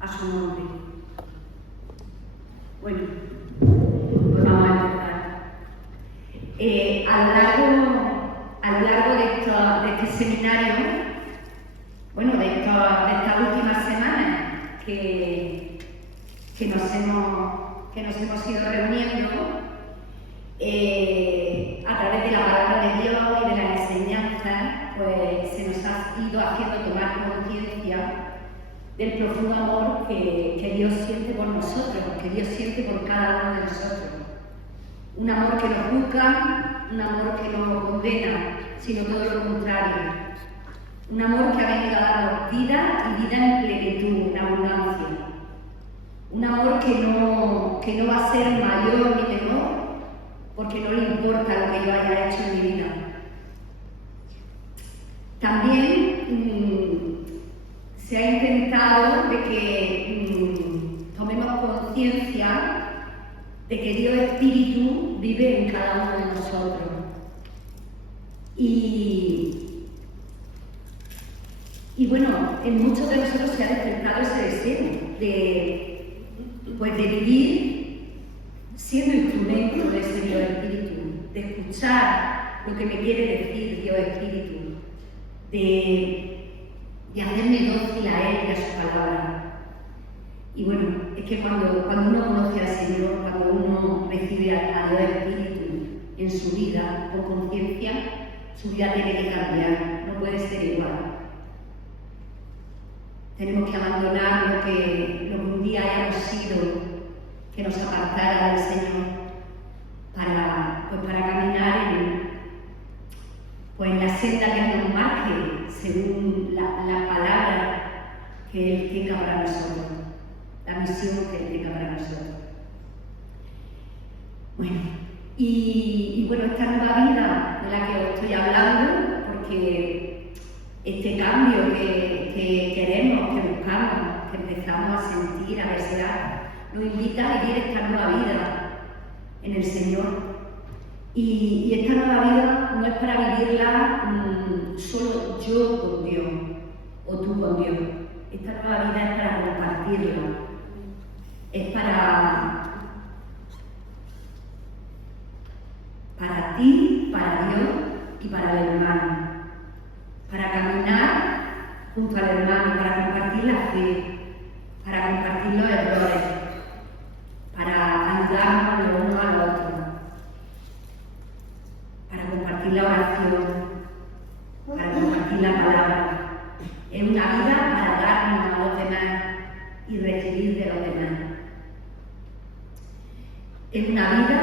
a su nombre. Bueno, pues vamos a empezar. A lo largo de este seminario, bueno, de estas últimas semanas que nos hemos ido reuniendo, a través de la palabra de Dios y de las enseñanzas, pues se nos ha ido haciendo tomar conciencia del profundo amor que Dios siente por nosotros, que Dios siente por cada uno de nosotros. Un amor que no juzga, un amor que no condena, sino todo lo contrario. Un amor que ha venido a darnos vida y vida en plenitud, en abundancia. Un amor que no va a ser mayor ni menor, porque no le importa lo que yo haya hecho en mi vida. También se ha intentado de que tomemos conciencia de que Dios Espíritu vive en cada uno de nosotros. Y bueno, en muchos de nosotros se ha despertado ese deseo de vivir siendo instrumento de ese Dios Espíritu, de escuchar lo que me quiere decir Dios Espíritu, de hacerme dócil a Él y a su palabra. Y bueno, es que cuando uno conoce al Señor, cuando uno recibe a Dios Espíritu en su vida con conciencia, su vida tiene que cambiar, no puede ser igual. Tenemos que abandonar lo que un día hayamos sido, que nos apartara del Señor, para caminar en la senda que nos marque, según la palabra que Él tenga para nosotros, la misión que Él tenga para nosotros. Bueno, y bueno, esta nueva vida de la que os estoy hablando, porque este cambio que queremos, que buscamos, que empezamos a sentir, a desear, nos invita a vivir esta nueva vida en el Señor. Y esta nueva vida no es para vivirla solo yo con Dios o tú con Dios. Esta nueva vida es para compartirla. Es para ti, para Dios y para el hermano. Para caminar junto al hermano, para compartir la fe, para compartir los errores, para ayudarnos los unos a los otros, para compartir la oración, para compartir la palabra. Es una vida para darnos a los demás y recibir de los demás. Es una vida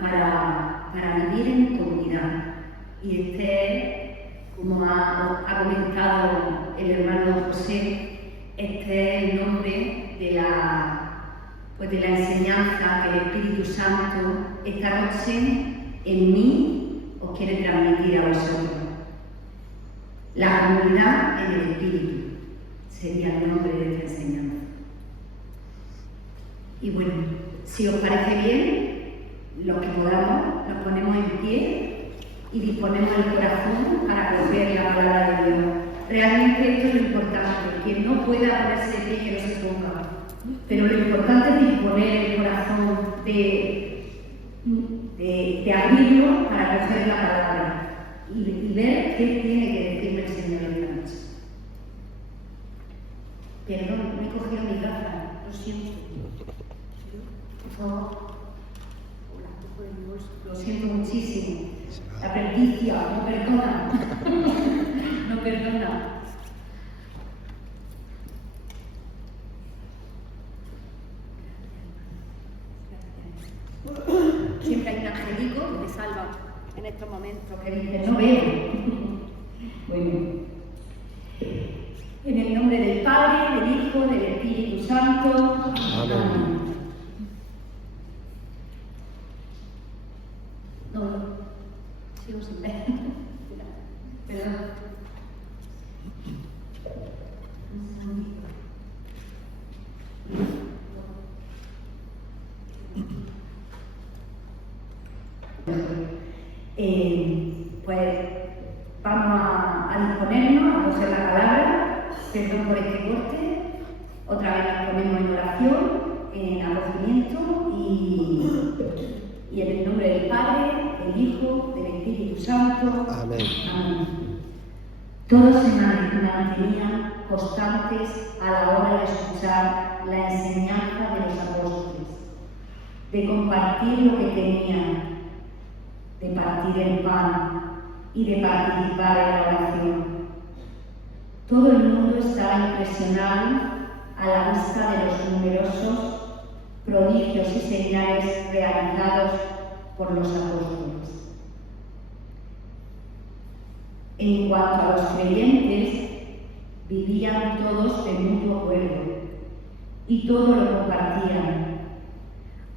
para vivir en comunidad. Y este es, como ha comentado el hermano José, este es el nombre de la enseñanza que el Espíritu Santo esta noche en mí os quiere transmitir a vosotros. La comunidad en el Espíritu sería el nombre de esta enseñanza. Y bueno, si os parece bien, los que podamos nos ponemos en pie y disponemos el corazón para acoger la palabra de Dios. Realmente esto es lo importante, quien no pueda ponerse de pie, que no se ponga. Pero lo importante es disponer el corazón de abrirlo para acoger la palabra y ver qué tiene que decirme el Señor esta noche. Perdón, me he cogido mi gafa, lo siento. Por favor. Lo siento muchísimo. La perdicia no perdona. No perdona. Siempre hay un angelico que te salva en estos momentos, que dice, no veo. Bueno. En el nombre del Padre, del Hijo, del Espíritu Santo. Amén. No, sigo sin ver. Perdón. Pues vamos a disponernos a coger la palabra. Perdón por este corte. Otra vez nos ponemos en oración, en acogimiento y en el nombre del Padre, del Hijo, del Espíritu Santo. Amén. Amén. Todos se mantenían constantes a la hora de escuchar la enseñanza de los apóstoles, de compartir lo que tenían, de partir el pan y de participar en la oración. Todo el mundo estaba impresionado a la vista de los numerosos prodigios y señales realizados por los apóstoles. En cuanto a los creyentes, vivían todos de mutuo acuerdo y todo lo compartían.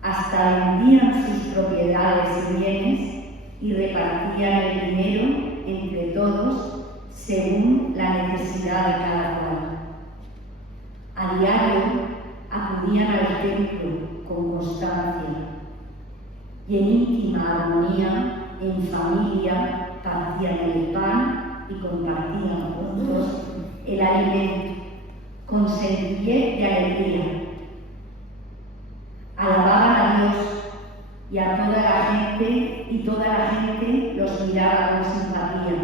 Hasta vendían sus propiedades y bienes y repartían el dinero entre todos según la necesidad de cada cual. A diario acudían al templo con constancia y en íntima armonía, en familia, partían el pan y compartían juntos el alimento con sencillez y alegría. Alababan a Dios y a toda la gente, y toda la gente los miraba con simpatía.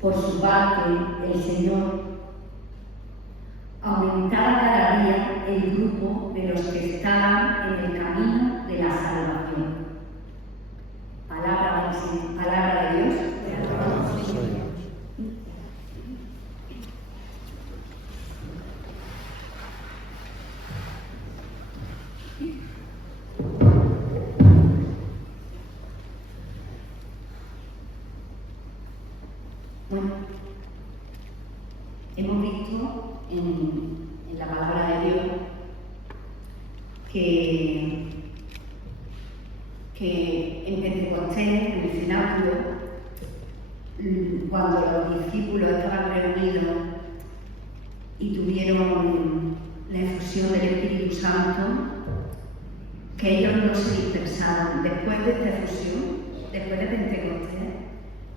Por su parte, el Señor aumentaba cada día el grupo de los que estaban en el camino de la salvación. Palabra de Dios. Bueno, hemos visto en la palabra de Dios que en Pentecostés, en el cenáculo, cuando los discípulos estaban reunidos y tuvieron la efusión del Espíritu Santo, que ellos no se dispersaron. Después de esta efusión, después de Pentecostés,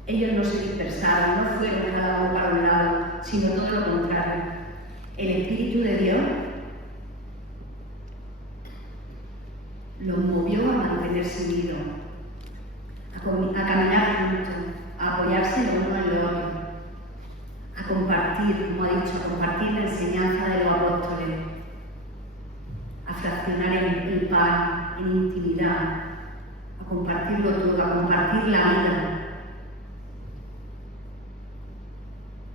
ellos no se dispersaron, no fueron cada uno para un lado, sino todo lo contrario. El Espíritu de Dios los movió a mantenerse unidos, a caminar juntos, a apoyarse el uno en el otro, a compartir, como ha dicho, a compartir la enseñanza de los apóstoles, a fraccionar el pan en intimidad, a compartirlo todo, a compartir la vida,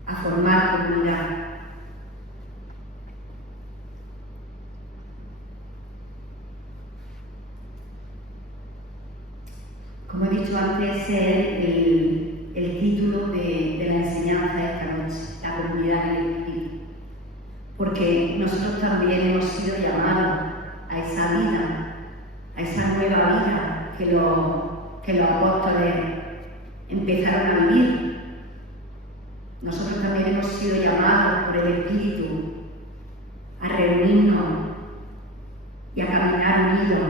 a formar comunidad. Como he dicho antes, es el título de la enseñanza de esta noche, la comunidad del Espíritu. Porque nosotros también hemos sido llamados a esa vida, a esa nueva vida que los apóstoles empezaron a vivir. Nosotros también hemos sido llamados por el Espíritu a reunirnos y a caminar unidos,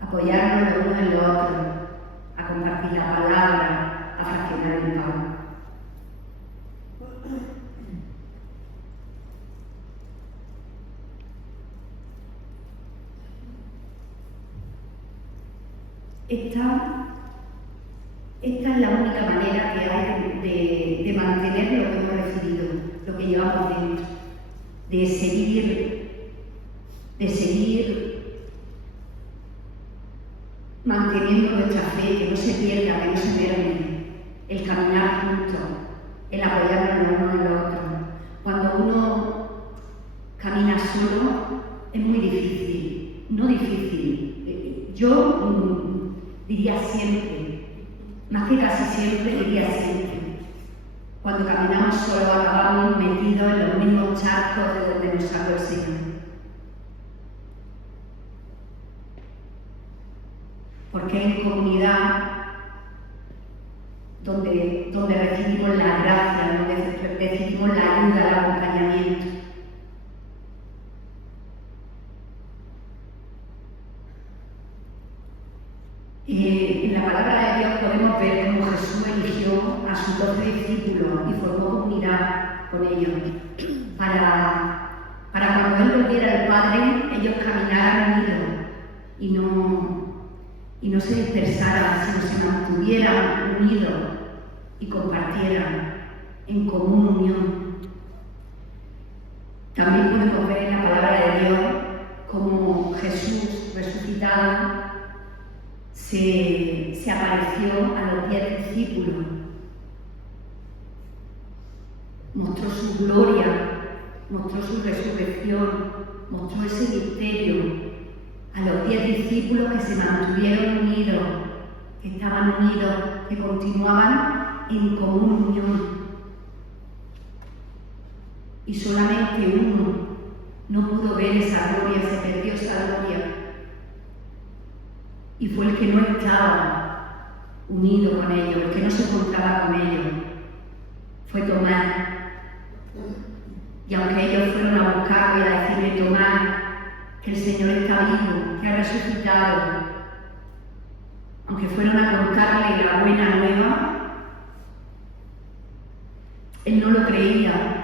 a apoyarnos los unos en los otros, a compartir la palabra, a fraccionar el pan. Esta es la única manera que hay de mantener lo que hemos recibido, lo que llevamos dentro, de seguir manteniendo nuestra fe, que no se pierda, que no se merme, el caminar juntos, el apoyarnos los unos en los otros. Cuando uno camina solo es muy difícil, no difícil. Yo diría siempre, más que casi siempre, diría siempre. Cuando caminamos solo acabamos metidos en los mismos charcos de donde nos sacó el Señor. Porque en comunidad donde recibimos la gracia, donde recibimos la ayuda, el acompañamiento. En la palabra de Dios podemos ver cómo Jesús eligió a sus 12 discípulos y formó comunidad con ellos, para cuando Él volviera al Padre, ellos caminaran unidos y no se dispersaran, sino se mantuvieran unidos y compartieran en común unión. También podemos ver en la palabra de Dios cómo Jesús resucitado se apareció a los 10 discípulos, mostró su gloria, mostró su resurrección, mostró ese misterio a los 10 discípulos que se mantuvieron unidos, que estaban unidos, que continuaban en común unión. Y solamente uno no pudo ver esa gloria, se perdió esa gloria. Y fue el que no estaba unido con ellos, el que no se encontraba con ellos. Fue Tomás. Y aunque ellos fueron a buscarlo y a decirle: Tomás, que el Señor está vivo, que ha resucitado, aunque fueron a contarle la buena nueva, él no lo creía.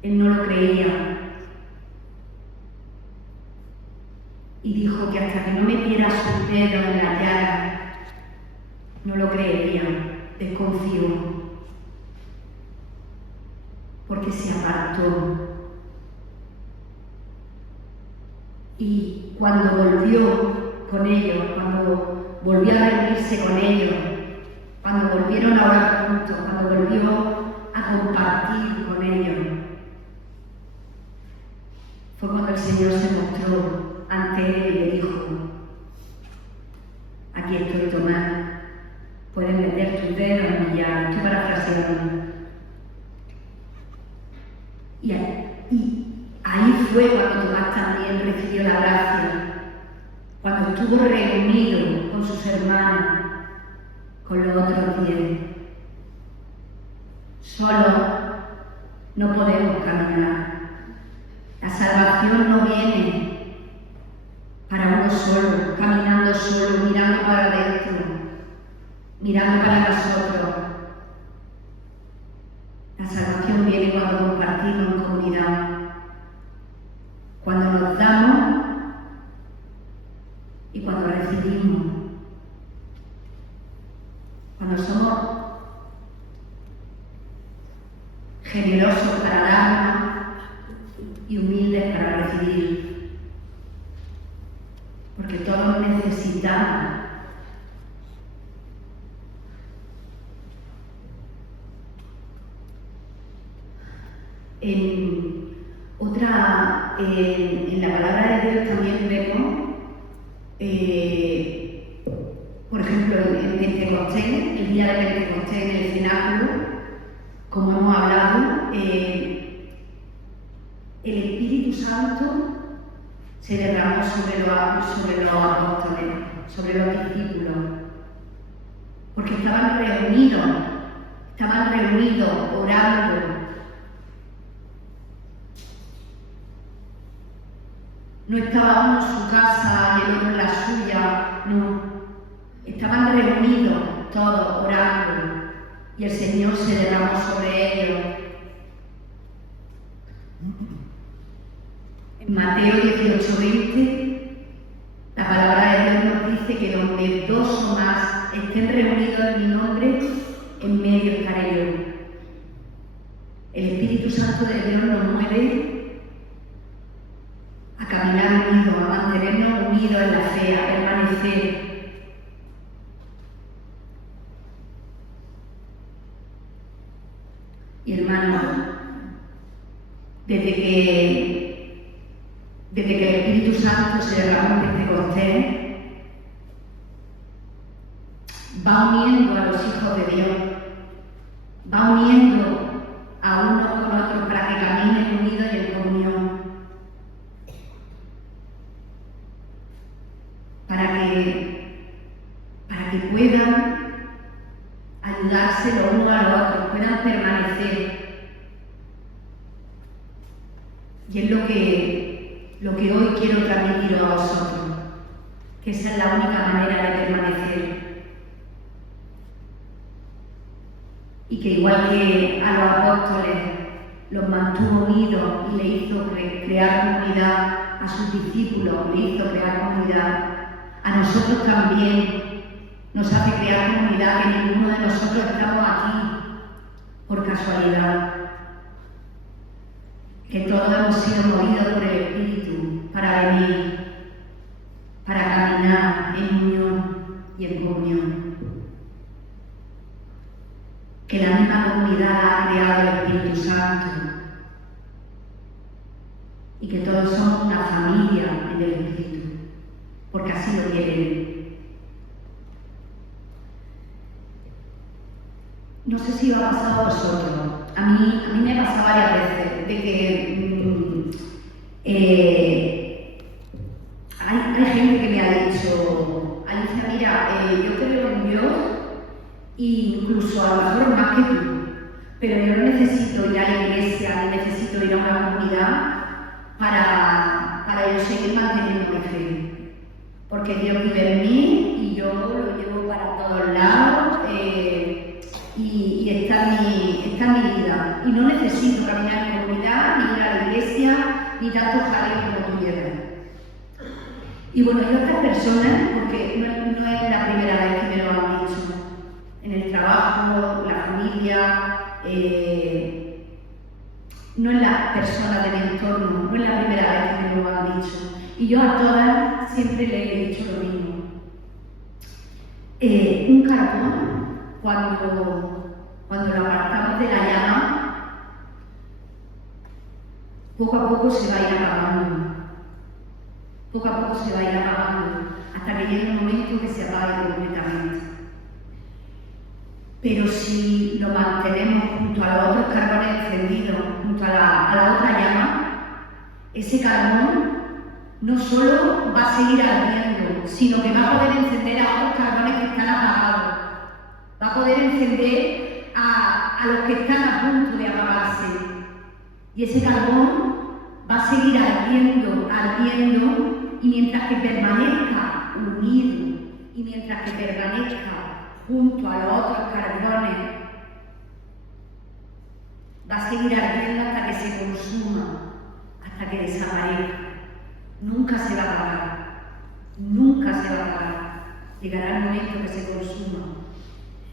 Él no lo creía. Y dijo que hasta que no metiera su dedo en la llaga, no lo creería, desconfió, porque se apartó. Y cuando volvió con ellos, cuando volvió a reunirse con ellos, cuando volvieron a orar juntos, cuando volvió a compartir con ellos, fue cuando el Señor se mostró ante él y le dijo: aquí estoy, Tomás, puedes meter tus dedos en mi llaga. Estoy parafraseando. Y ahí fue cuando Tomás también recibió la gracia, cuando estuvo reunido con sus hermanos, con los otros 10. Solo no podemos caminar. La salvación no viene para uno solo, caminando solo, mirando para adentro, mirando para nosotros. La salvación viene cuando compartimos en comunidad, cuando nos damos y cuando recibimos, cuando somos generosos para darnos y humildes para recibir, porque todos necesitamos. En la palabra de Dios también vemos, por ejemplo, en Pentecostés, el día de Pentecostés en el cenáculo, como hemos hablado, el Espíritu Santo se derramó sobre los apóstoles, sobre los discípulos, porque estaban reunidos orando. No estaba uno en su casa y el otro en la suya, no. Estaban reunidos todos orando y el Señor se derramó sobre ellos. En Mateo 18:20, la palabra de Dios nos dice que donde 2 o más estén reunidos en mi nombre, en medio estaré yo. El Espíritu Santo de Dios nos mueve a caminar unidos, a mantenernos unidos en la fe, a permanecer. Y hermanos, desde que el Espíritu Santo se derramó en Pentecostés, va uniendo a los hijos de Dios, va uniendo a unos con otros para que caminen unidos y en comunión, para que puedan ayudarse los unos a los otros, puedan permanecer. Y es lo que hoy quiero transmitiros a vosotros, que esa es la única manera de permanecer. Y que igual que a los apóstoles los mantuvo unidos y le hizo crear comunidad a sus discípulos, le hizo crear comunidad. A nosotros también nos hace crear comunidad, que ninguno de nosotros estamos aquí por casualidad, que todos hemos sido movidos por el Espíritu para venir, para caminar en unión y en comunión. Que la misma comunidad ha creado el Espíritu Santo y que todos somos una familia en el Espíritu, porque así lo quiere Él. No sé si os ha pasado a vosotros. A mí me ha pasado varias veces de que hay gente que me ha dicho, Alicia, mira, yo creo en Dios, incluso a lo mejor más que tú, pero yo no necesito ir a la iglesia, ni necesito ir a una comunidad para yo seguir manteniendo mi fe. Porque Dios vive en mí y yo lo llevo para todos lados y está en mi vida. Y no necesito caminar en comunidad, ni ir a la iglesia, ni tanto jaleo como tú llevas. Y bueno, hay otras personas, porque no es la primera vez que me lo han dicho, en el trabajo, la familia, no es la persona de mi entorno, no es la primera vez que me lo han dicho. Y yo a todas siempre le he dicho lo mismo. Un carbón, cuando lo apartamos de la llama, poco a poco se va a ir apagando. Poco a poco se va a ir apagando, hasta que llegue un momento que se apague completamente. Pero si lo mantenemos junto a los otros carbones encendidos, junto a la otra llama, ese carbón no solo va a seguir ardiendo, sino que va a poder encender a otros carbones que están apagados. Va a poder encender a los que están a punto de apagarse. Y ese carbón va a seguir ardiendo, y mientras que permanezca unido, y mientras que permanezca junto a los otros carbones, va a seguir ardiendo hasta que se consuma, hasta que desaparezca. Nunca se va a apagar, nunca se va a apagar. Llegará el momento que se consuma.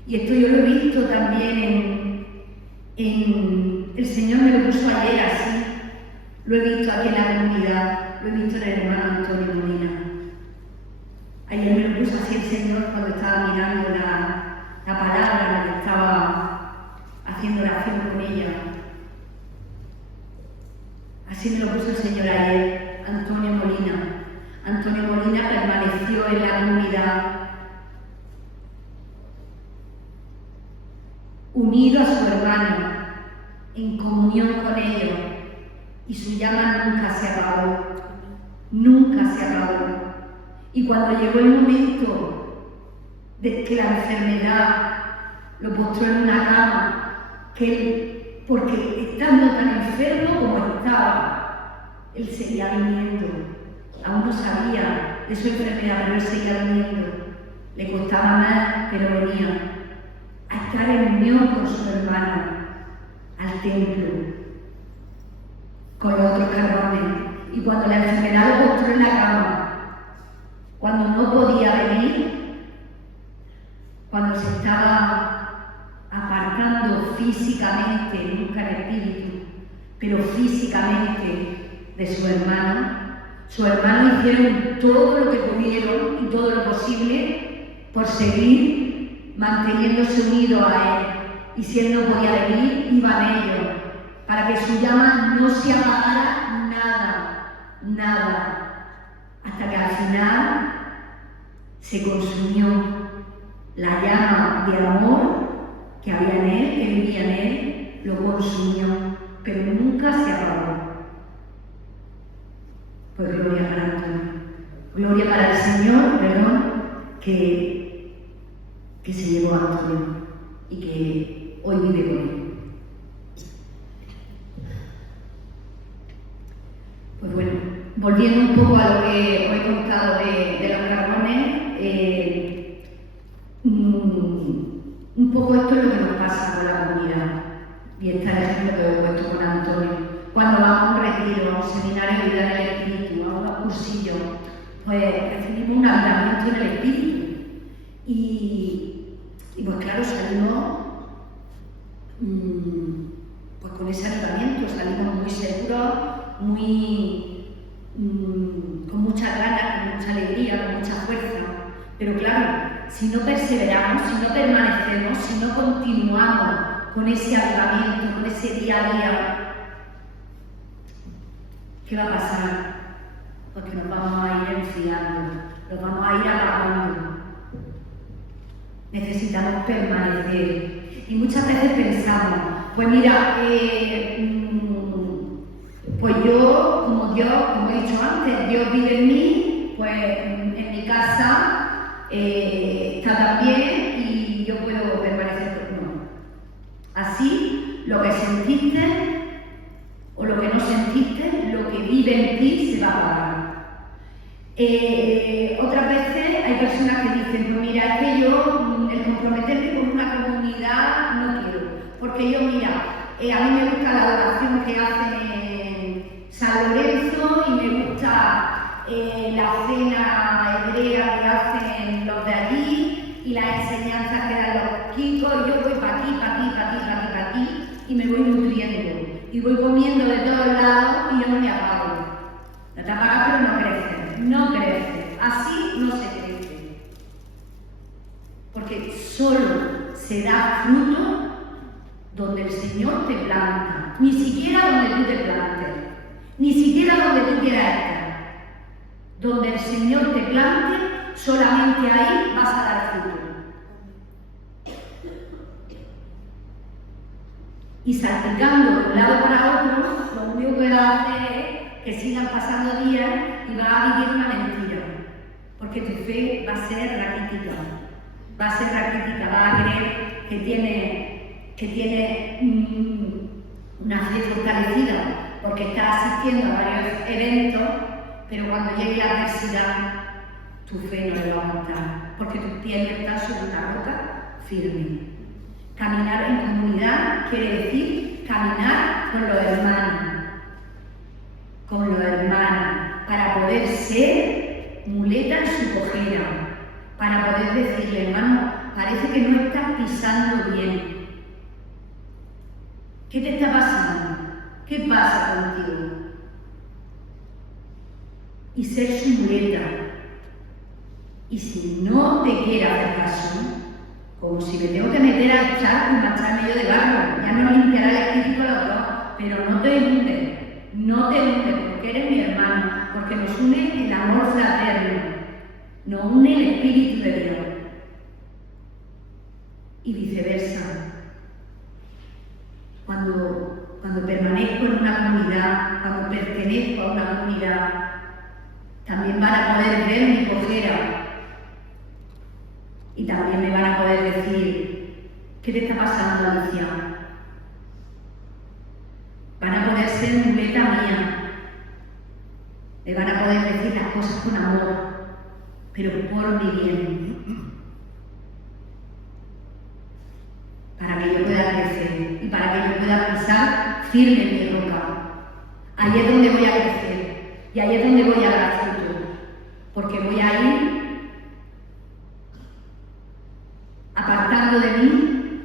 Y esto yo lo he visto también el Señor me lo puso ayer así, lo he visto aquí en la comunidad, lo he visto en el hermano Antonio Molina. Ayer me lo puso así el Señor cuando estaba mirando la palabra, que estaba haciendo oración con ella. Así me lo puso el Señor ayer, Antonio Molina. Antonio Molina permaneció en la comunidad, unido a su hermano, en comunión con ellos, y su llama nunca se apagó, nunca se apagó. Y cuando llegó el momento de que la enfermedad lo postró en una cama, que él, porque estando tan enfermo como estaba, él seguía viniendo. Aún no sabía de su enfermedad, pero él seguía viniendo. Le costaba más, pero venía a estar en unión con su hermano, al templo, con los otros carbones. Y cuando la enfermedad lo postró en la cama, cuando no podía venir, cuando se estaba apartando físicamente, nunca en espíritu, pero físicamente de su hermano hicieron todo lo que pudieron y todo lo posible por seguir manteniéndose unidos a él. Y si él no podía venir, iban ellos, para que su llama no se apagara nada, hasta que al final se consumió la llama de amor que había en él, que vivía en él, lo consumió, pero nunca se apagó. Pues gloria para Antonio, gloria para el Señor, que se llevó a Antonio y que hoy vive con él. Pues bueno, volviendo un poco a lo que os he contado de los carbones, un poco esto es lo que nos pasa con la comunidad. y está el ejemplo que he puesto con Antonio. Cuando vamos a un retiro, a un seminario de vida del espíritu, a unos cursillos, pues recibimos un avivamiento en el espíritu. Y pues claro, salimos pues con ese avivamiento, salimos muy seguros, con muchas ganas, con mucha alegría, con mucha fuerza. Pero claro, si no perseveramos, si no permanecemos, si no continuamos con ese avivamiento, con ese día a día, ¿qué va a pasar? Pues que nos vamos a ir enfriando, nos vamos a ir apagando. Necesitamos permanecer. Y muchas veces pensamos, pues mira, pues yo, como he dicho antes, Dios vive en mí, pues en mi casa está también y yo puedo permanecer con uno. Así, lo que sentiste o lo que no sentiste, lo que vive en ti se va a apagar. Otras veces hay personas que dicen, pues mira, es que yo el comprometerme con una comunidad no quiero, porque yo, mira, a mí me gusta la adoración que hacen en San Lorenzo y me gusta la cena hebrea que hacen los de allí y las enseñanzas que dan los chicos, y yo voy para aquí y me voy nutriendo y voy comiendo de todos lados y yo no me apago. No te apagas pero no crece, así no se crece, porque solo se da fruto donde el Señor te planta, ni siquiera donde tú te plantes, ni siquiera donde tú quieras estar. Donde el Señor te plante, solamente ahí vas a dar fruto. Y salpicando de un lado para otro, lo único que va a hacer es que sigan pasando días y vas a vivir una mentira, porque tu fe va a ser raquítica, vas a creer que tiene una fe fortalecida, porque estás asistiendo a varios eventos, pero cuando llegue la adversidad, tu fe no le va a aguantar, porque tus pies están sobre una roca firme. Caminar en comunidad quiere decir caminar con los hermanos, para poder ser muleta en su cojera, para poder decirle, hermano, parece que no estás pisando bien. ¿Qué te está pasando? ¿Qué pasa contigo? Y ser su muleta. Y si no te quiere hacer caso, como si me tengo que meter al charco y marcharme yo de barro, ya no limpiará el espíritu a los dos, pero no te hundes, porque eres mi hermano, porque nos une el amor fraterno, nos une el Espíritu de Dios. Y viceversa. Cuando permanezco en una comunidad, cuando pertenezco a una comunidad, también van a poder ver mi cojera. Y también me van a poder decir, ¿qué te está pasando, Alicia? Van a poder ser muleta mía. Me van a poder decir las cosas con amor, pero por mi bien. Para que yo pueda crecer y para que yo pueda pisar firme en mi roca. Ahí es donde voy a crecer y ahí es donde voy a dar fruto, porque voy a ir apartando de mí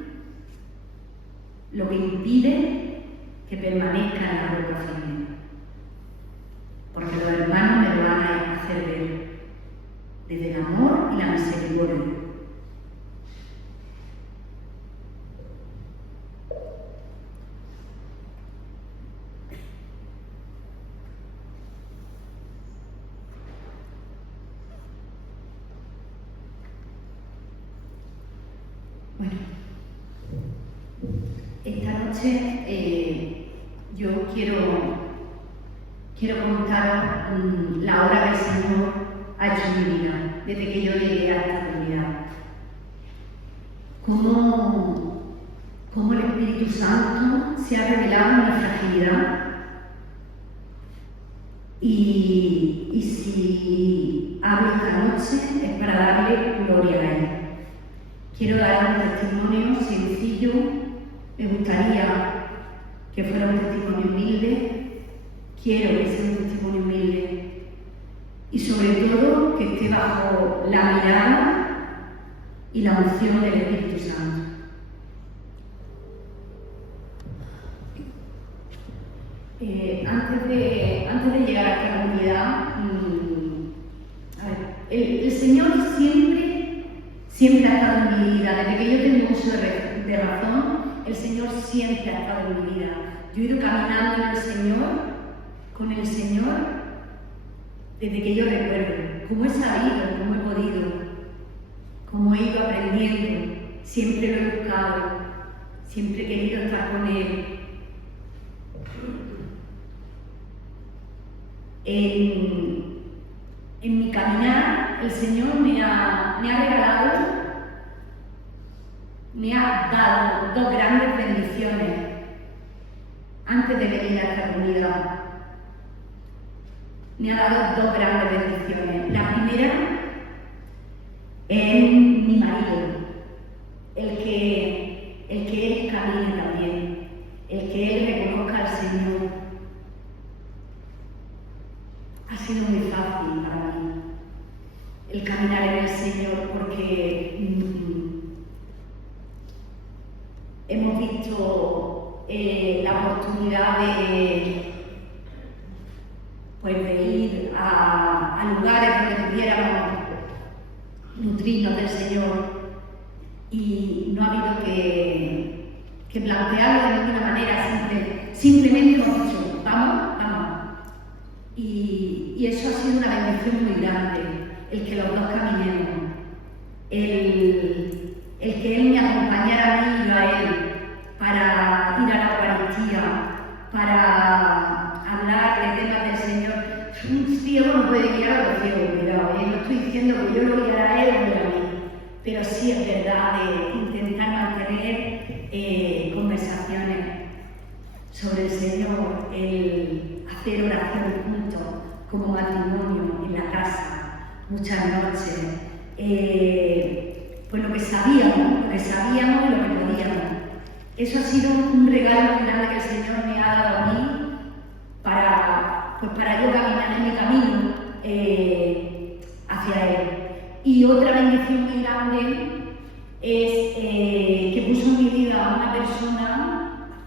lo que impide que permanezca en la roca firme. Porque los hermanos me lo van a hacer ver desde el amor y la misericordia. Bueno, esta noche yo quiero contaros la obra que el Señor ha hecho en mi vida, desde que yo llegué a esta comunidad. Cómo el Espíritu Santo se ha revelado en mi fragilidad. Y si hablo esta noche es para darle gloria a Él. Quiero dar un testimonio sencillo. Me gustaría que fuera un testimonio humilde, quiero que sea un testimonio humilde y sobre todo que esté bajo la mirada y la unción del Espíritu Santo. Antes de llegar a esta comunidad, el Señor siempre ha estado en mi vida. Desde que yo tengo uso de razón, el Señor siempre ha estado en mi vida. Yo he ido caminando con el Señor, desde que yo recuerdo. Como he sabido, como he podido, como he ido aprendiendo, siempre lo he buscado, siempre he querido estar con Él. En mi caminar, el Señor me ha regalado, me ha dado dos grandes bendiciones antes de venir a esta comunidad. Me ha dado dos grandes bendiciones. La primera es mi marido, el que Él camine también, el que Él reconozca al Señor. Ha sido muy fácil para mí el caminar en el Señor porque hemos visto la oportunidad de ir a lugares donde pudiéramos nutrirnos del Señor y no ha habido que plantearlo de ninguna manera, simplemente hemos dicho, vamos. Y eso ha sido una bendición muy grande, el que los dos caminemos, el que Él me acompañara a mí y a Él para ir a la Eucaristía, para hablar de temas del Señor. Un ciego no puede guiar a otro ciego, cuidado, no estoy diciendo que yo lo guiara a Él o a mí, pero sí es verdad de intentar mantener conversaciones sobre el Señor, el hacer oración juntos como matrimonio en la casa, muchas noches, pues lo que sabíamos y lo que podíamos. Eso ha sido un regalo muy grande que el Señor me ha dado a mí para yo caminar en mi camino hacia Él. Y otra bendición muy grande es que puso en mi vida a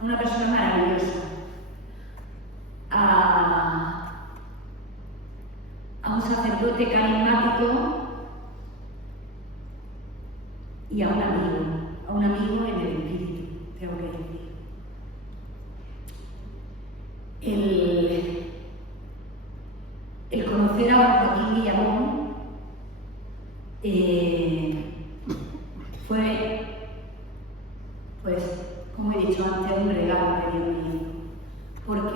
una persona maravillosa, a un sacerdote carismático y a un amigo en el espíritu, tengo que decir. El conocer a Joaquín Guillamón fue, pues, como he dicho antes, un regalo que Dios me hizo, porque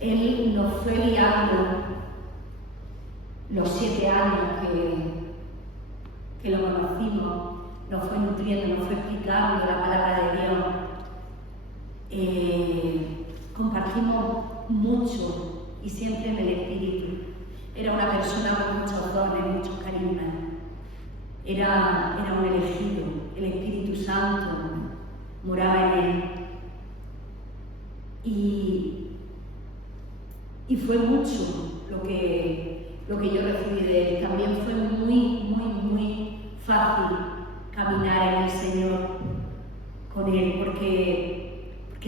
Él nos fue guiando los 7 años que lo conocimos, nos fue nutriendo, nos fue explicando la palabra de Dios. Compartimos mucho y siempre en el Espíritu. Era una persona con muchos dones, muchos carismas. Era un elegido, el Espíritu Santo moraba en él. Y fue mucho lo que yo recibí de él. También fue muy fácil caminar en el Señor con él, porque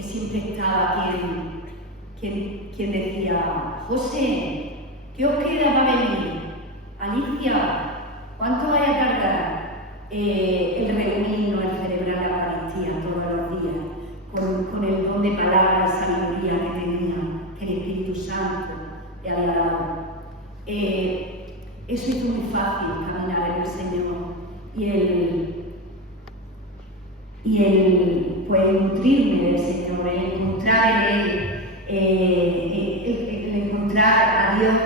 siempre estaba quien decía, José, ¿qué os queda para venir? Alicia, ¿cuánto vais a tardar? El reunirnos, el celebrar la Eucaristía todos los días, con el don de palabra y sabiduría que tenía, que el Espíritu Santo le había dado. Eso hizo muy fácil caminar en el Señor y el pues nutrirme del Señor, el encontrar en Él, el encontrar a Dios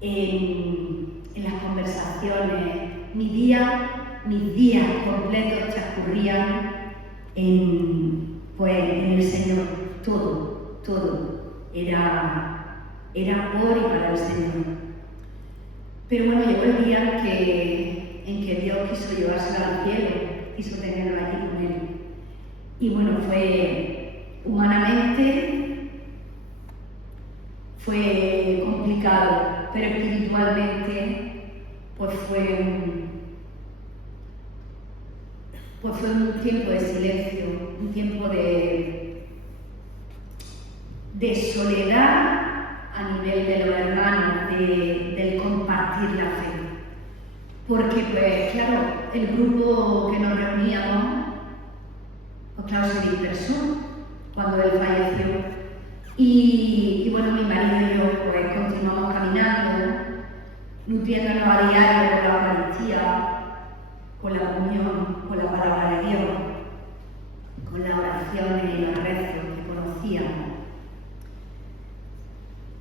en las conversaciones. Mis días completos transcurrían en el Señor, todo era por y para el Señor. Pero bueno, llegó el día en que Dios quiso llevárselo al cielo, quiso tenerlo allí con Él. Y bueno, humanamente fue complicado, pero espiritualmente pues fue un tiempo de silencio, un tiempo de soledad a nivel de los hermanos, del compartir la fe. Porque, pues claro, el grupo que nos reuníamos, pues claro, se dispersó cuando él falleció. Y bueno, mi marido y yo pues continuamos caminando, nutriéndonos a diario con la Eucaristía, con la comunión, con la palabra de Dios, con las oraciones y los rezos que conocíamos.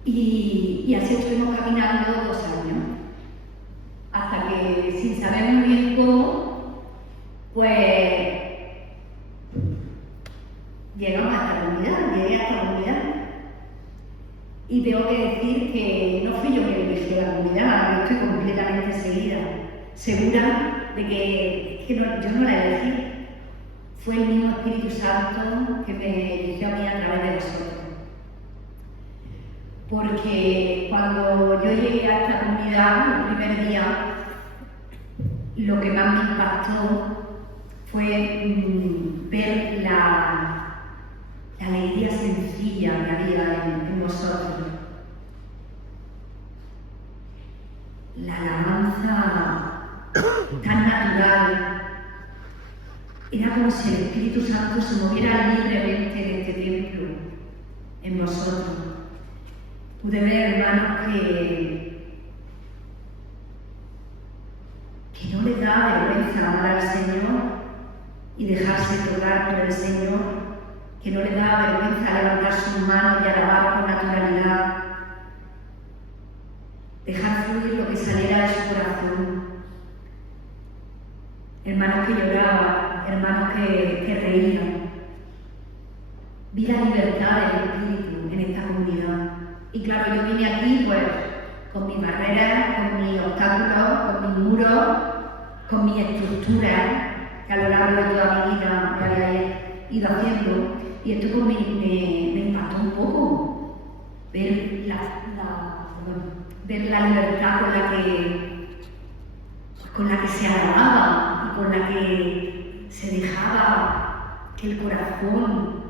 Y así estuvimos caminando 2 años, hasta que, sin saber muy bien cómo, pues llegamos a esta comunidad, llegué a esta comunidad. Y tengo que decir que no fui yo que elegí la comunidad, yo estoy completamente segura de que yo no la elegí. Fue el mismo Espíritu Santo que me eligió a mí a través de vosotros. Porque cuando yo llegué a esta comunidad, el primer día, lo que más me impactó fue ver la alegría sencilla que había en vosotros. La alabanza tan natural. Era como si el Espíritu Santo se moviera libremente en este templo, en vosotros. Pude ver, hermanos, que no les da vergüenza amar al Señor y dejarse tocar por el Señor, que no les da vergüenza levantar sus manos y alabar con naturalidad, dejar fluir lo que saliera de su corazón. Hermanos que lloraban, hermanos que reían. Vi la libertad del Espíritu en esta comunidad. Y claro, yo vine aquí pues con mis barreras, con mis obstáculos, con mis muros, con mis estructuras que a lo largo de toda mi vida me había ido haciendo. Y esto pues, me impactó un poco, ver la libertad con la que se alababa y con la que se dejaba que el corazón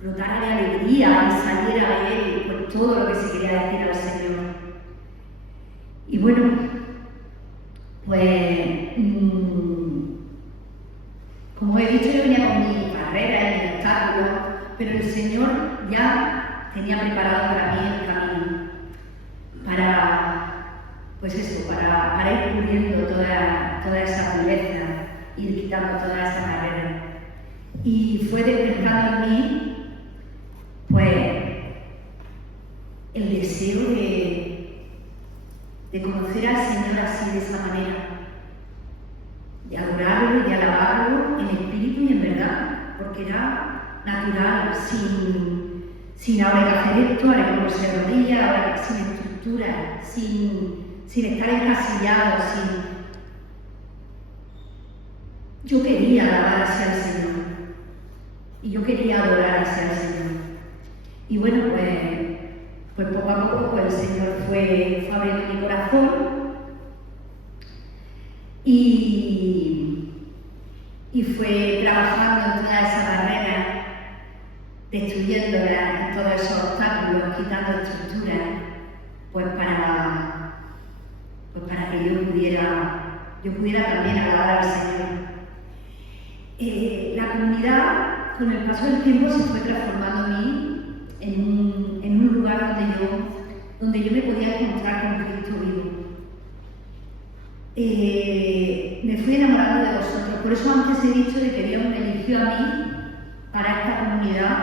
brotara de alegría y saliera de él por todo lo que se quería decir al Señor. Y bueno, pues como he dicho, yo venía con mis barreras y mis obstáculos, pero el Señor ya tenía preparado para mí el camino para ir puliendo toda esa dureza, ir quitando toda esa barrera. Y fue despertando en mí pues el deseo de conocer al Señor así, de esa manera, de adorarlo y de alabarlo en espíritu y en verdad, porque era natural, sin ahora que hacer esto, ahora que ponerse de rodillas, ahora sin estructura, sin estar encasillado, Yo quería alabar hacia el Señor y yo quería adorar hacia el Señor. Y bueno, pues poco a poco pues el Señor fue abriendo mi corazón y fue trabajando en todas esas barreras, destruyéndolas, en todos esos obstáculos, quitando estructuras, pues para que yo pudiera también alabar al Señor. La comunidad, con el paso del tiempo, se fue transformando a mí en un lugar donde yo me podía encontrar con Cristo vivo. Me fui enamorando de vosotros, por eso antes he dicho de que Dios me eligió a mí para esta comunidad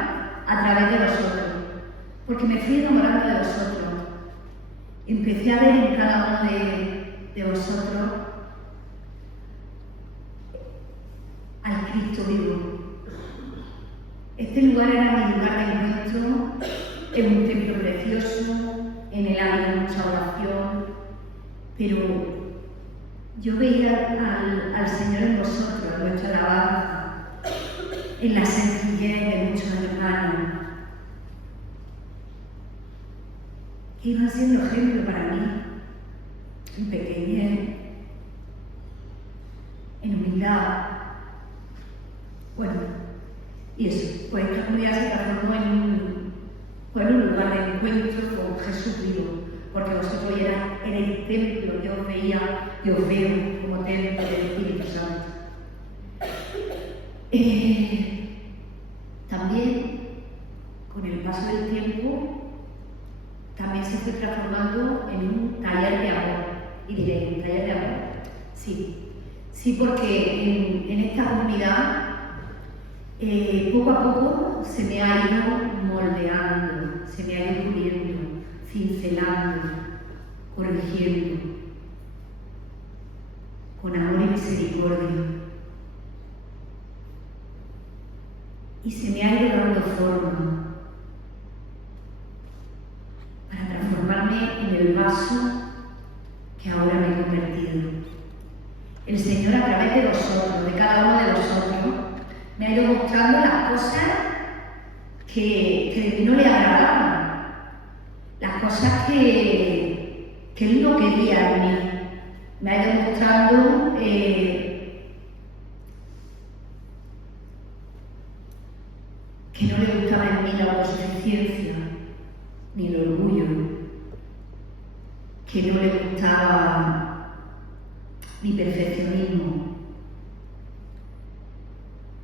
a través de vosotros, porque me fui enamorando de vosotros. Empecé a ver en cada uno de vosotros al Cristo vivo. Este lugar era mi lugar de encuentro, en un templo precioso, en el área de mucha oración, pero yo veía al Señor en vosotros, en vuestra alabanza, en la sencillez que iban siendo ejemplo para mí, en pequeñez, en humildad. Bueno, y eso, pues esta comunidad se transformó en un lugar de encuentro con Jesús vivo, porque vosotros erais el templo, yo os veía y os veo como templo del Espíritu Santo. También, con el paso del tiempo, también se fue transformando en un taller de amor. Y diré, ¿un taller de amor? Sí, porque en esta comunidad poco a poco se me ha ido moldeando, se me ha ido puliendo, cincelando, corrigiendo, con amor y misericordia. Y se me ha ido dando forma para transformarme en el vaso que ahora me he convertido. El Señor, a través de vosotros, de cada uno de vosotros, me ha ido mostrando las cosas que no le agradaban, las cosas que Él no quería en mí. Me ha ido mostrando que no le gustaba en mí la autosuficiencia, ni el orgullo, que no le gustaba mi perfeccionismo,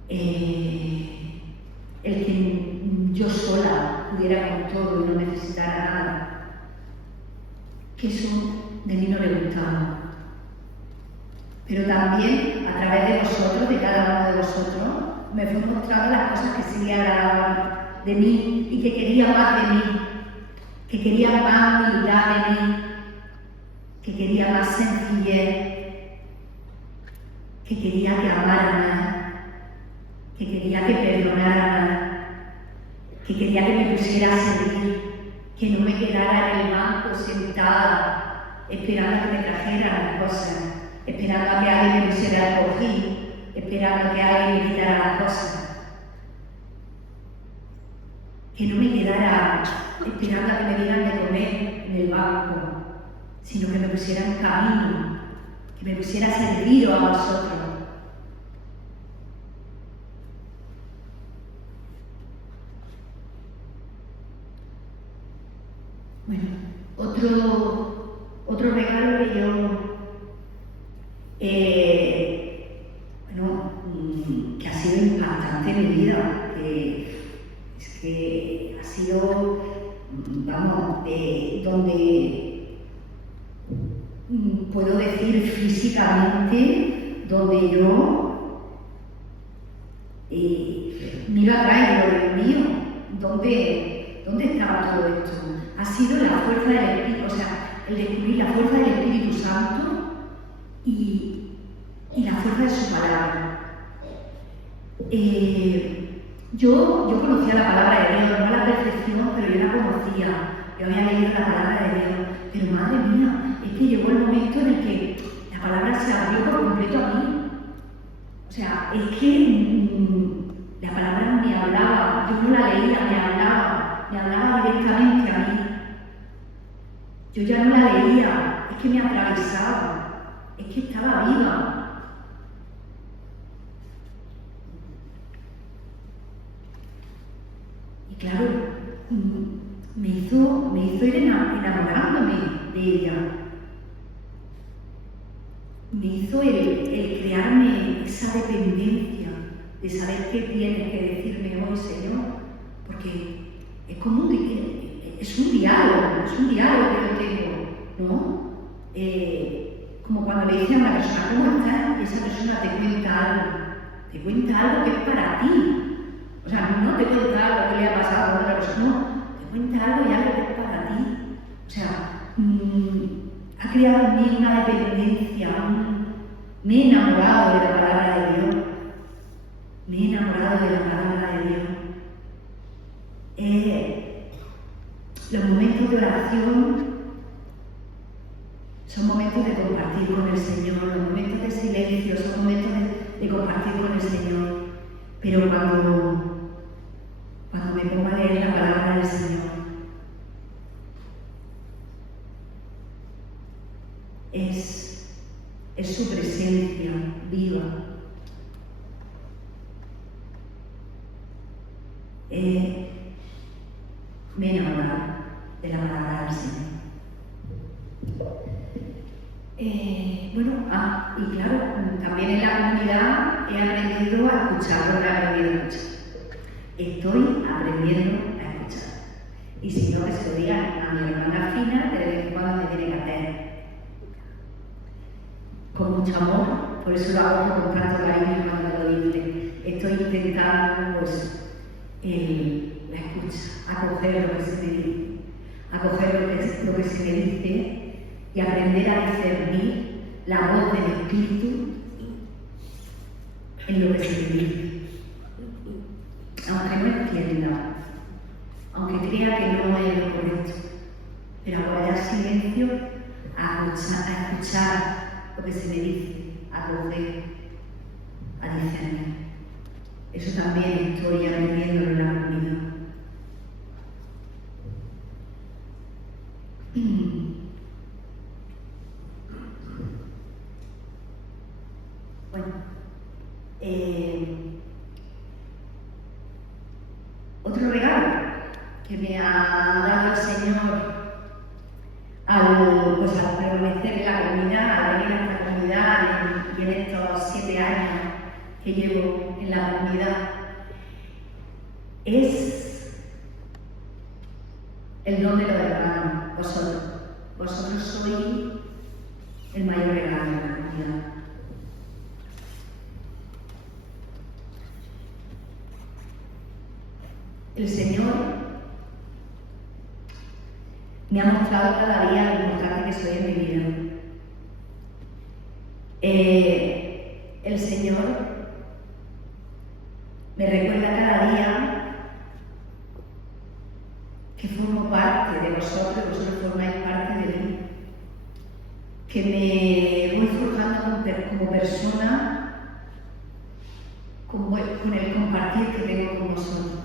el que yo sola pudiera con todo y no necesitara nada, que eso de mí no le gustaba. Pero también, a través de vosotros, de cada uno de vosotros, me fue mostrando las cosas que sí le agradaban de mí y que quería más de mí, que quería más humildad de mí, que quería más sencillez, que quería que amara más, que quería que perdonara más, que quería que me pusiera a servir, que no me quedara en el banco sentada, esperando a que me trajeran las cosas, esperando a que alguien me pusiera el cojín, esperando a que alguien me quitara las cosas. Que no me quedara esperando a que me dieran de comer en el banco, sino que me pusiera en camino, que me pusiera a servir a vosotros. Bueno, otro regalo que yo que ha sido impactante en mi vida, es que ha sido, donde puedo decir físicamente, donde yo miro atrás y digo, Dios mío, ¿dónde estaba todo esto? Ha sido la fuerza del Espíritu, o sea, el descubrir la fuerza del Espíritu Santo y la fuerza de su palabra. Yo conocía la palabra de Dios, no a la perfección, pero yo la conocía. Yo había leído la palabra de Dios, pero madre mía, es que llegó el momento en el que la palabra se abrió por completo a mí. O sea, es que la palabra me hablaba, yo no la leía, me hablaba directamente a mí. Yo ya no la leía, es que me atravesaba, es que estaba viva. Y claro, me hizo ir enamorándome de ella. Me hizo el crearme esa dependencia de saber qué tienes que decirme hoy, Señor, porque es como es un diálogo que yo tengo, ¿no? Como cuando le dice a una persona, ¿cómo estás? Y esa persona te cuenta algo que es para ti. O sea, no te cuenta algo que le ha pasado a otra persona, no, te cuenta algo y algo que es para ti. O sea, ha creado en mí una dependencia, me he enamorado de la palabra de Dios. Me he enamorado de la palabra de Dios. Los momentos de oración son momentos de compartir con el Señor, los momentos de silencio son momentos de compartir con el Señor. Pero cuando me pongo a leer la palabra del Señor, es su presencia viva. Me he enamorado de la palabra del Señor. Y claro, también en la comunidad he aprendido a escuchar lo que he aprendido a escuchar. Estoy aprendiendo a escuchar. Y si no, que se lo diga a mi hermana Fina, que de vez en cuando me tiene que hacer con mucho amor, por eso lo hago con tanto cariño cuando lo dice. Estoy intentando, pues, la escucha, acoger lo que se me dice, acoger lo que se me dice y aprender a discernir la voz del Espíritu en lo que se me dice. Aunque no entienda, aunque crea que no es lo correcto, pero a guardar silencio, a escuchar lo que se me dice, a acoger, a discernir. Eso también estoy aprendiendo en la comunidad. Bueno, otro regalo que me ha dado el Señor al permanecer en la comunidad, al venir a esta comunidad y en estos 7 años que llevo en la comunidad, es el don de los hermanos, vosotros. Vosotros sois el mayor regalo de la comunidad. El Señor me ha mostrado cada día lo importante que soy en mi vida. El Señor me recuerda cada día que formo parte de vosotros, vosotros formáis parte de mí, que me voy forjando como persona con el compartir que tengo con vosotros.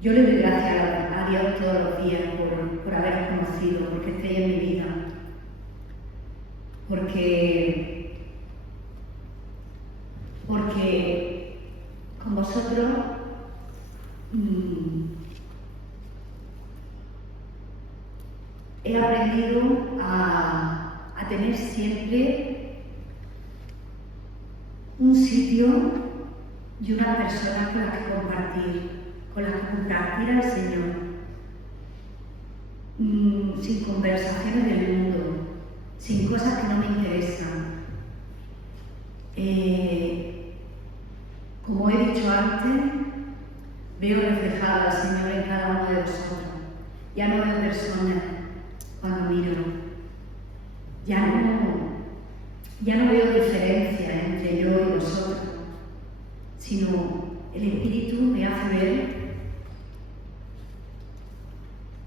Yo le doy gracias a Dios todos los días por haberos conocido, porque estéis en mi vida, porque con vosotros he aprendido a tener siempre un sitio y una persona con la que compartir al Señor, sin conversaciones del mundo, sin cosas que no me interesan. Como he dicho antes, veo reflejado al Señor en cada uno de vosotros. Ya no veo personas cuando miro, ya no veo diferencia entre yo y vosotros, sino el Espíritu me hace ver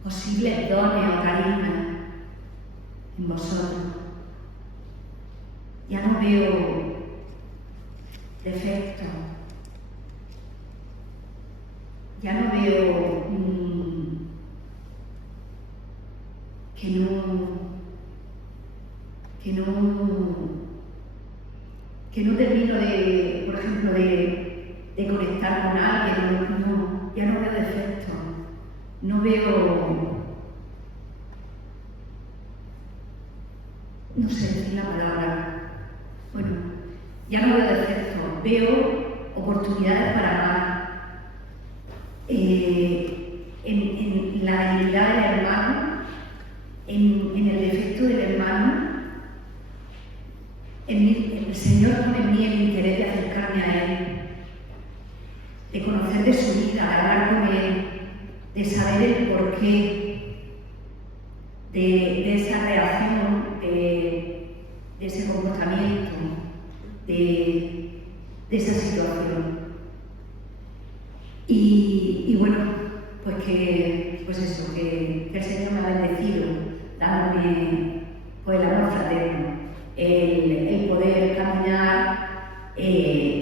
posibles dones o carismas en vosotros. Ya no veo defectos, ya no veo que no termino de, por ejemplo, de conectar con alguien, ya no veo defectos, no veo, no sé decir la palabra, bueno, ya no veo defectos, veo oportunidades para amar. En la debilidad del hermano, en el defecto del hermano, el Señor pone en mí el interés de acercarme a Él, de conocer de su vida, de hablar con Él, de saber el porqué de esa reacción, de ese comportamiento, de esa situación. Y bueno, pues que el Señor me ha bendecido, dándome pues, el amor fraterno, el poder caminar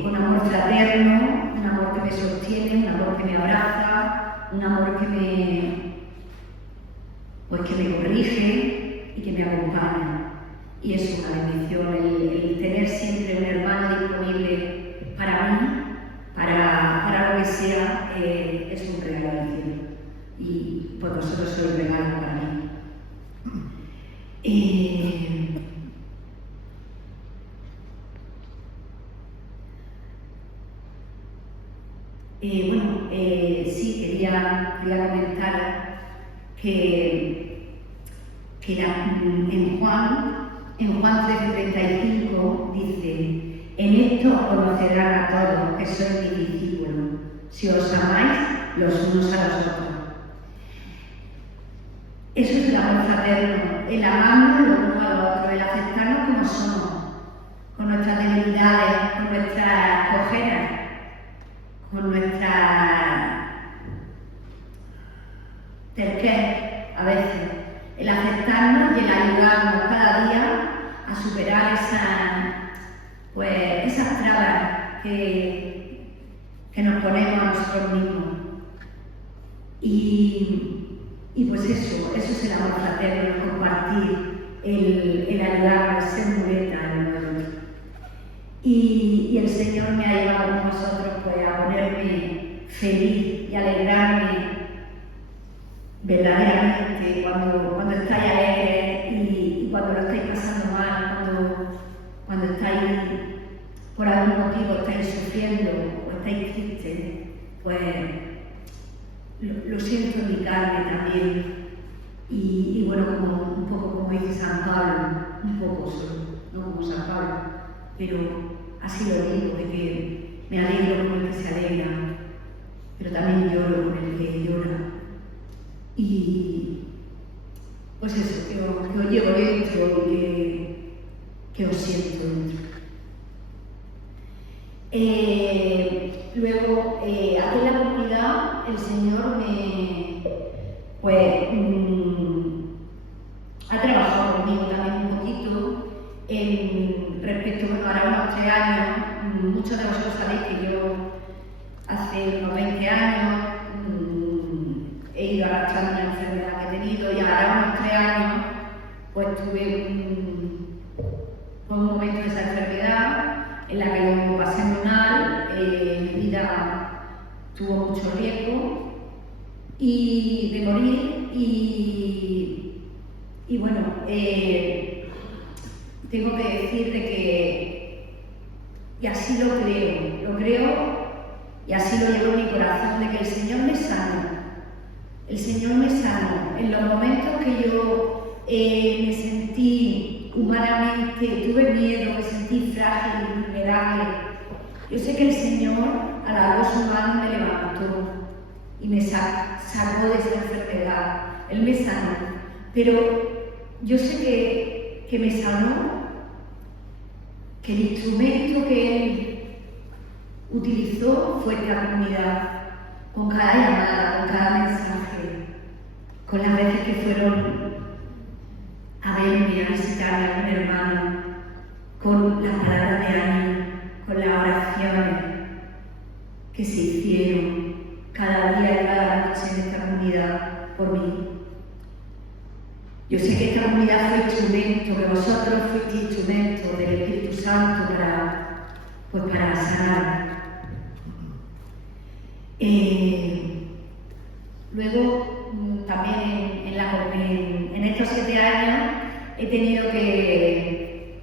con amor fraterno, un amor que me sostiene, un amor que me abraza, un amor que me corrige, y que me acompaña. Y es una bendición el tener siempre un hermano disponible para mí, para lo que sea, es un regalo del cielo. Y pues vosotros sois un regalo para mí. Sí, quería comentar que en Juan 13:35 dice: en esto conocerán a todos que sois mis discípulos, si os amáis los unos a los otros. Eso es el amor fraterno, el amarnos los unos a los otros, el aceptarnos como somos, con nuestras debilidades, con nuestras cojeras, con nuestra terquez a veces, el aceptarnos y el ayudarnos cada día a superar esas trabas que nos ponemos a nosotros mismos. Y pues eso es el amor fraterno, el compartir, el ayudarnos, ser muleta en uno del otro. Y el Señor me ha llevado con vosotros pues, a ponerme feliz y alegrarme verdaderamente cuando estáis alegres y cuando lo estáis pasando mal, cuando estáis por algún motivo estáis sufriendo o estáis tristes, pues lo siento en mi carne también. Y bueno, un poco como dice San Pablo, un poco solo, no como San Pablo, pero así lo digo, de que me alegro con el que se alegra, pero también lloro con el que llora. Y pues eso, que os llevo dentro y que os siento dentro. Luego, aquí en la comunidad, el Señor ha trabajado conmigo también un poquito respecto, ahora unos 3 años, muchos de vosotros sabéis que yo hace unos 20 años he ido arrastrando una enfermedad que he tenido y ahora unos 3 años pues tuve un momento de esa enfermedad en la que yo pasé muy mal, mi vida tuvo mucho riesgo de morir y bueno, tengo que decir de que, y así lo creo y así lo llevo en mi corazón, de que el Señor me sanó. El Señor me sanó en los momentos que yo me sentí humanamente, tuve miedo, me sentí frágil y vulnerable. Yo sé que el Señor alargó su mano y me levantó y me sacó de esa enfermedad. Él me sanó, pero yo sé que me sanó, que el instrumento que Él utilizó fue esta comunidad, con cada llamada, con cada mensaje, con las veces que fueron a verme, a visitarme a un hermano, con las palabras de ánimo, con las oraciones que se hicieron cada día y cada noche en esta comunidad por mí. Yo sé que esta comunidad fue instrumento, que vosotros fuisteis instrumento del Espíritu Santo para sanar. Luego, también en estos 7 años he tenido que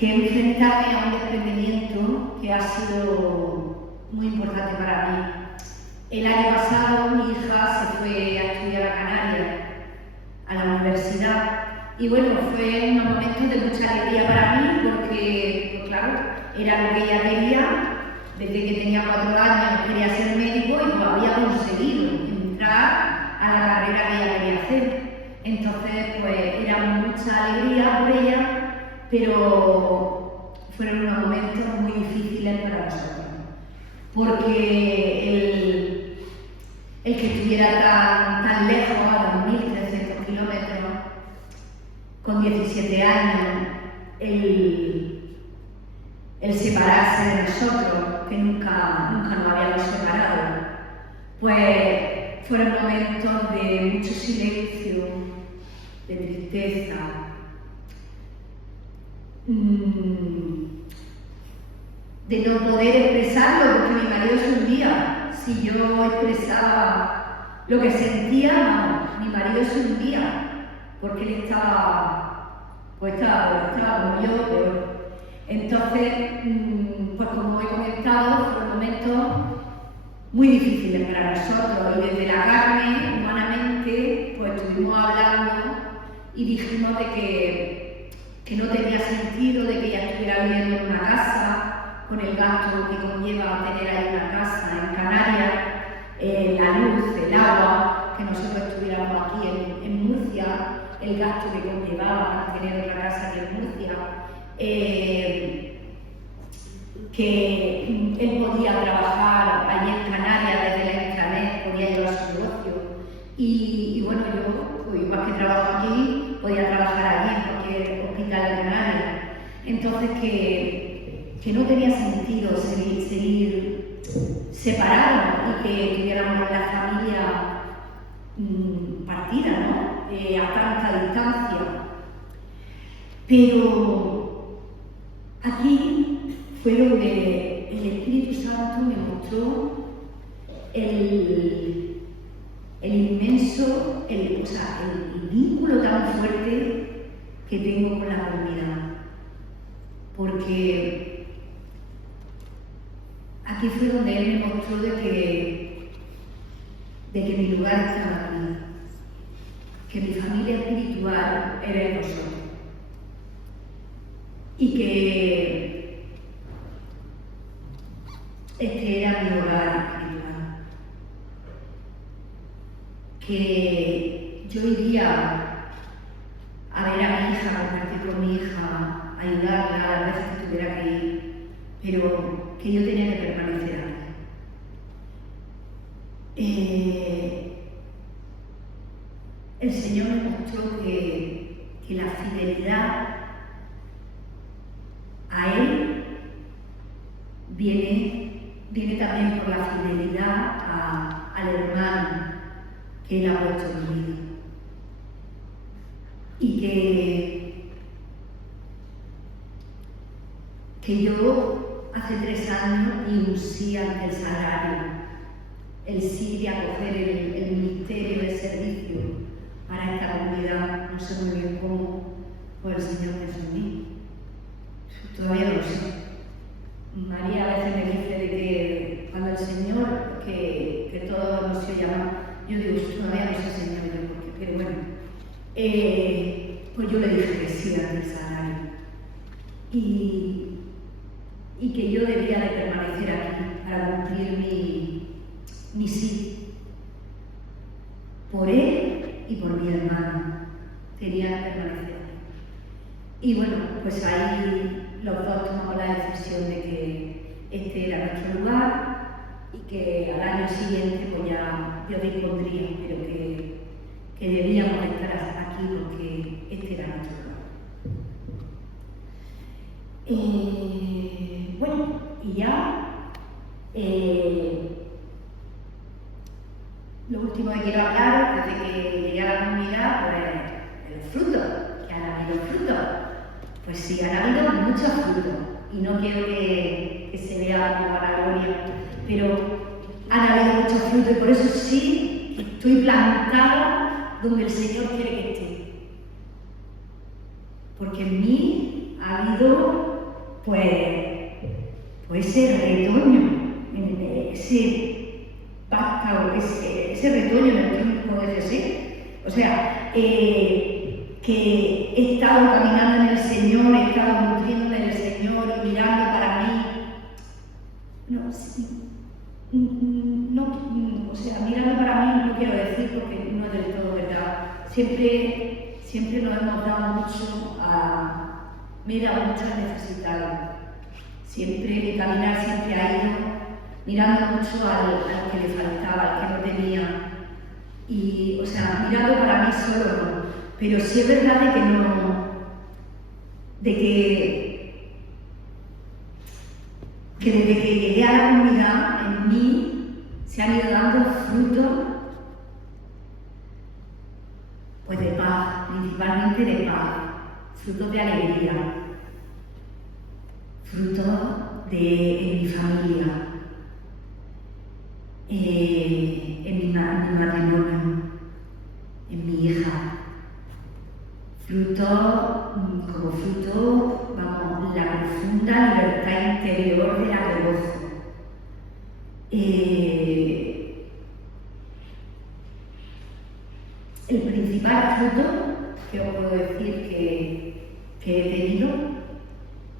enfrentarme a un desprendimiento que ha sido muy importante para mí. El año pasado mi hija se fue a estudiar a Canarias, a la universidad, y bueno, fue unos momentos de mucha alegría para mí porque, pues claro, era lo que ella quería. Desde que tenía 4 años quería ser médico y pues había conseguido entrar a la carrera que ella quería hacer. Entonces, pues era mucha alegría por ella, pero fueron unos momentos muy difíciles para nosotros. Porque el que estuviera tan lejos, a 2.300 kilómetros, con 17 años, el separarse de nosotros, que nunca nos habíamos separado, pues fueron momentos de mucho silencio, de tristeza, de no poder expresarlo, porque mi marido se hundía. Si yo expresaba lo que sentía, mi marido se hundía, porque él estaba como yo, peor. Entonces, pues como he comentado, fueron momentos muy difíciles para nosotros, y desde la carne, humanamente, pues estuvimos hablando y dijimos de que no tenía sentido de que ella estuviera viviendo en una casa, con el gasto que conlleva tener ahí una casa en Canarias, la luz, el agua, que nosotros estuviéramos aquí en Murcia, el gasto que conllevaba mantener otra casa aquí en Murcia, que él podía trabajar allí en Canarias desde la intranet, podía llevar su negocio. Y bueno, yo, pues, igual que trabajo aquí, podía trabajar allí en cualquier hospital de Canarias. Entonces, que no tenía sentido seguir separados y que tuviéramos la familia partida, ¿no? A tanta distancia. Pero aquí fue donde el Espíritu Santo me mostró el inmenso, el vínculo tan fuerte que tengo con la comunidad. Porque aquí fue donde Él me mostró de que mi lugar estaba aquí, que mi familia espiritual era en nosotros. Y que este era mi hogar espiritual. Que yo iría a ver a mi hija, a compartir con mi hija, a ayudarla a las veces que tuviera que ir, pero que yo tenía que permanecer aquí. El Señor me mostró que la fidelidad a Él viene también por la fidelidad al hermano que Él ha puesto en mi vida. Y que yo hace 3 años di un sí ante el sagrario, el sí de acoger el ministerio de servicio para esta comunidad. No sé muy bien cómo, pues el Señor pensó en mí. Todavía no lo sé. María a veces me dice de que cuando el Señor, que todos hemos sido llamados, yo digo, todavía no sé, Señor, pero bueno, pues yo le dije que sí ante el sagrario. Y que yo debía de permanecer aquí para cumplir mi sí. Por Él y por mi hermano. Tenía que permanecer aquí. Y bueno, pues ahí los dos tomamos la decisión de que este era nuestro lugar y que al año siguiente pues ya Dios dispondría, pero que debíamos estar aquí porque este era nuestro lugar. Bueno, y ya lo último que quiero hablar desde que llegué a la comunidad, pues de los frutos, que han habido frutos. Pues sí, han habido muchos frutos, y no quiero que se vea como vanagloria, pero han habido muchos frutos, y por eso sí estoy plantada donde el Señor quiere que esté. Porque en mí ha habido, pues ese retoño, ese vástago, ese retoño en el tiempo de Jesús. O sea, que he estado caminando en el Señor, he estado nutriéndome del Señor y mirando para mí. O sea, mirando para mí no quiero decir porque no es del todo verdad. Siempre nos hemos dado mucho me he dado mucho a necesitar. Siempre caminar siempre ha ido mirando mucho al que le faltaba, al que no tenía. Y, o sea, mirando para mí solo no. Pero sí es verdad de que desde que llegué a la comunidad, en mí se han ido dando frutos, pues de paz, principalmente abundante de paz, frutos de alegría, frutos de mi familia, en mi matrimonio, en mi hija. Como fruto, vamos, la profunda libertad interior de la que gozo. El principal fruto que os puedo decir que he tenido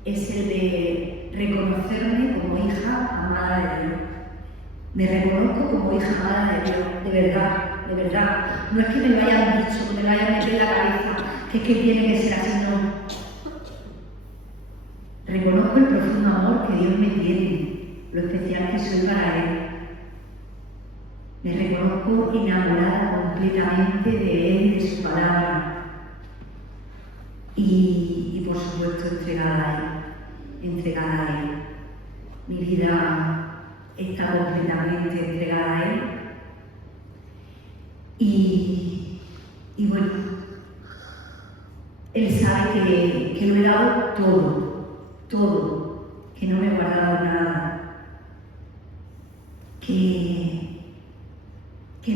es el de reconocerme como hija amada de Dios. Me reconozco como hija amada de Dios, de verdad, de verdad. No es que me lo hayan dicho, que me lo hayan metido en la cabeza, que es que tiene que ser así, no. Reconozco el profundo amor que Dios me tiene, lo especial que soy para Él. Me reconozco enamorada completamente de Él y de su palabra. Y por supuesto entregada a Él. Mi vida está completamente entregada a Él. Y bueno, Él sabe que lo he dado todo, que no me he guardado nada, que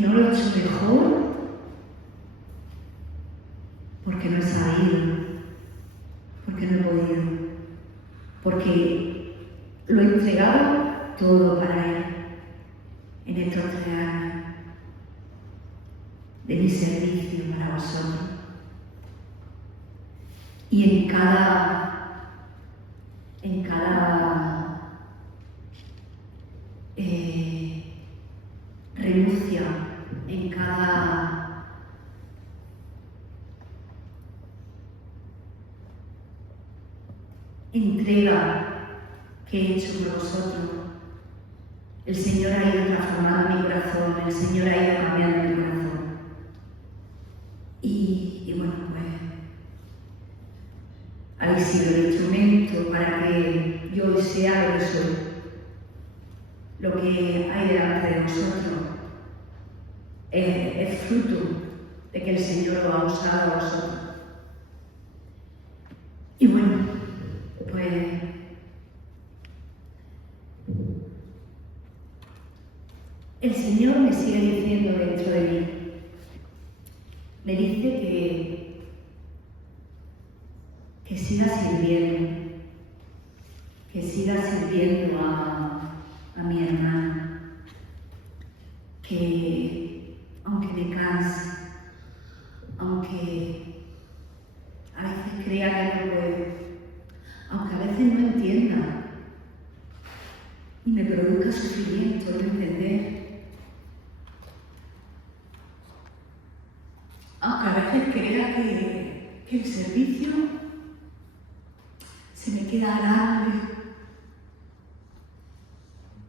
no lo he hecho mejor porque no he sabido, porque no he podido, porque lo he entregado todo para Él en estos 3 años de mi servicio para vosotros. Y en cada renuncia, en cada entrega que he hecho por vosotros, el Señor ha ido transformando mi corazón, el Señor ha ido cambiando mi corazón. Y bueno, pues habéis sido el instrumento para que yo hoy sea lo que soy, lo que hay delante de vosotros. Es fruto de que el Señor lo ha usado a vosotros. Y bueno, pues el Señor me sigue diciendo dentro de mí, me dice que siga sirviendo a mi hermana, que aunque me canse, aunque a veces crea que no puedo, aunque a veces no entienda y me produzca sufrimiento no entender, aunque a veces crea que el servicio se me queda grande,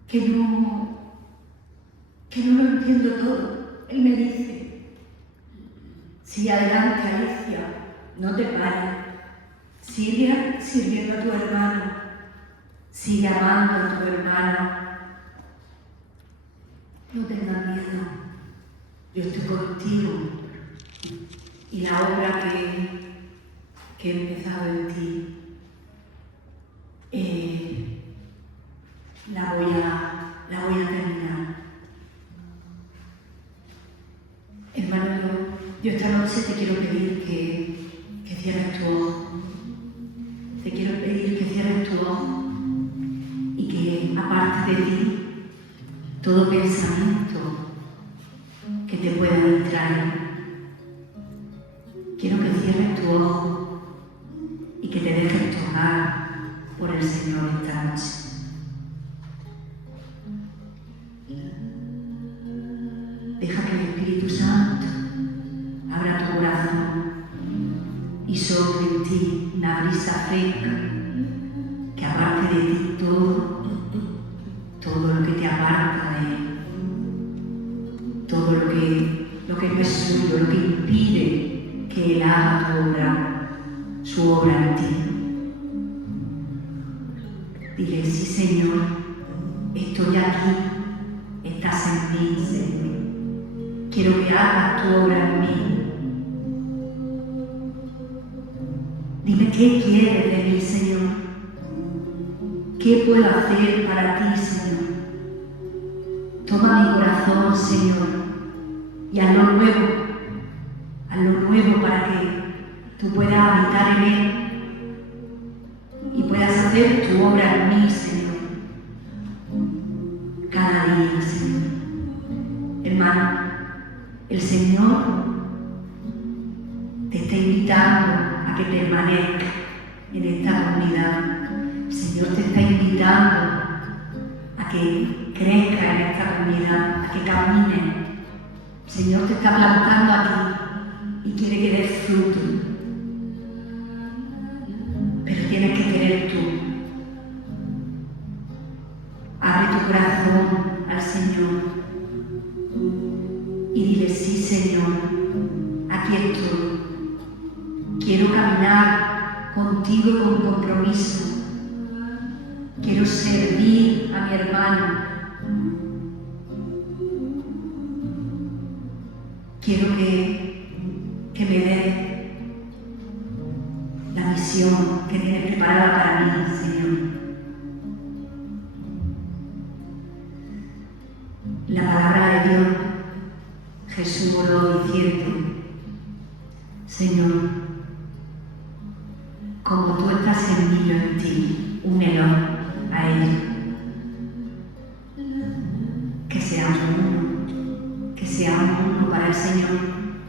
que no lo entiendo todo. Él me dice, sigue adelante, Alicia, no te pares, sigue sirviendo a tu hermano, sigue amando a tu hermana, no tengas miedo, yo estoy contigo y la obra que he empezado en ti la voy a terminar. Hermano, yo esta noche te quiero pedir que cierres tu ojo. Te quiero pedir que cierres tu ojo y que aparte de ti todo pensamiento que te pueda distraer. Quiero que cierres tu ojo y que te dejes tocar por el Señor esta noche. Deja que el Espíritu Santo abra tu corazón y sobre ti una brisa fresca que aparte de ti todo lo que te aparta de Él, todo lo que no es suyo, lo que impide que Él haga su obra en ti. Dile, sí Señor, estoy aquí, estás en mí, Señor. Quiero que hagas tu obra en mí. Dime qué quieres de mí, Señor. ¿Qué puedo hacer para ti, Señor? Toma mi corazón, Señor, y hazlo nuevo para que tú puedas habitar en él y puedas hacer tu obra en mí, Señor, cada día, Señor. Hermano, el Señor te está invitando a que permanezcas en esta comunidad. El Señor te está invitando a que crezcas en esta comunidad, a que camines. El Señor te está plantando aquí y quiere que des fruto. Pero tienes que querer tú. Abre tu corazón al Señor y dile: sí, Señor, aquí estoy. Quiero caminar contigo con compromiso. Quiero servir a mi hermano. Quiero que me dé la misión que tienes preparada para mí, Señor. La palabra de Dios, Jesús oró diciendo: Señor, como tú estás en mí, yo en ti, únelo a ellos.